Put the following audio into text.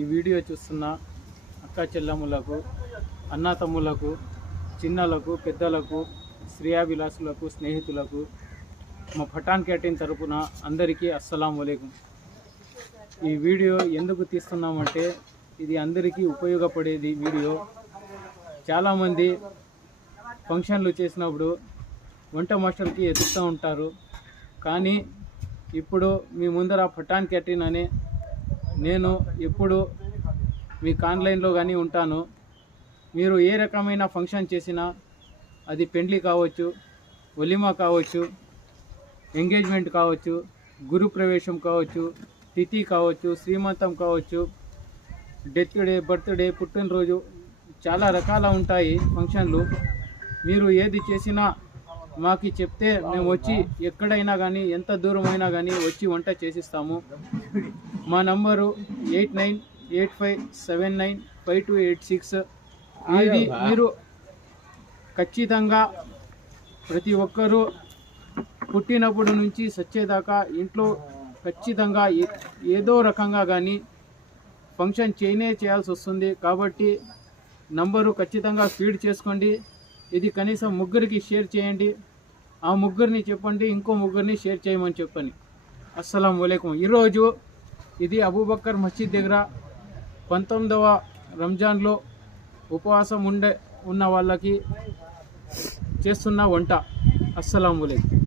ఈ వీడియో చూస్తున్న అక్క చెల్లెములకు, అన్న తమ్ములకు, చిన్నలకు, పెద్దలకు, శ్రేయాభిలాషులకు, స్నేహితులకు మా పఠాన్ క్యాంటీన్ తరపున అందరికీ అస్సలాము అలైకుం. ఈ వీడియో ఎందుకు తీస్తున్నామంటే ఇది అందరికీ ఉపయోగపడేది వీడియో. చాలామంది ఫంక్షన్లు చేసినప్పుడు వంట మాస్టర్కి ఎదుగుతూ ఉంటారు. కానీ ఇప్పుడు మీ ముందర పఠాన్ క్యాంటీన్ అనే నేను ఎప్పుడు మీకు ఆన్లైన్లో కానీ ఉంటాను. మీరు ఏ రకమైన ఫంక్షన్ చేసినా, అది పెండ్లి కావచ్చు, వలిమా కావచ్చు, ఎంగేజ్మెంట్ కావచ్చు, గురు ప్రవేశం కావచ్చు, తిథి కావచ్చు, శ్రీమంతం కావచ్చు, డెత్ డే, బర్త్డే, పుట్టినరోజు, చాలా రకాల ఉంటాయి ఫంక్షన్లు. మీరు ఏది చేసినా మాకు చెప్తే మేము వచ్చి ఎక్కడైనా కానీ, ఎంత దూరమైనా కానీ వచ్చి వంట చేసిస్తాము. మా నంబరు 8985795286. ఇది మీరు ఖచ్చితంగా ప్రతి ఒక్కరూ పుట్టినప్పటి నుంచి సచ్చేదాకా ఇంట్లో ఖచ్చితంగా ఏదో రకంగా కానీ ఫంక్షన్ చేయాల్సి వస్తుంది. కాబట్టి నంబరు ఖచ్చితంగా ఫీడ్ చేసుకోండి. ఇది కనీసం 3 షేర్ చేయండి. ఆ 3 చెప్పండి, ఇంకో 3 షేర్ చేయమని చెప్పండి. అస్సలాము అలైకుం. ఈరోజు ఇది అబూబకర్ మస్జిద్ దగ్గర 19వ రంజాన్లో ఉపవాసం ఉన్న వాళ్ళకి చేస్తున్న వంట. అస్సలాము అలైకుం.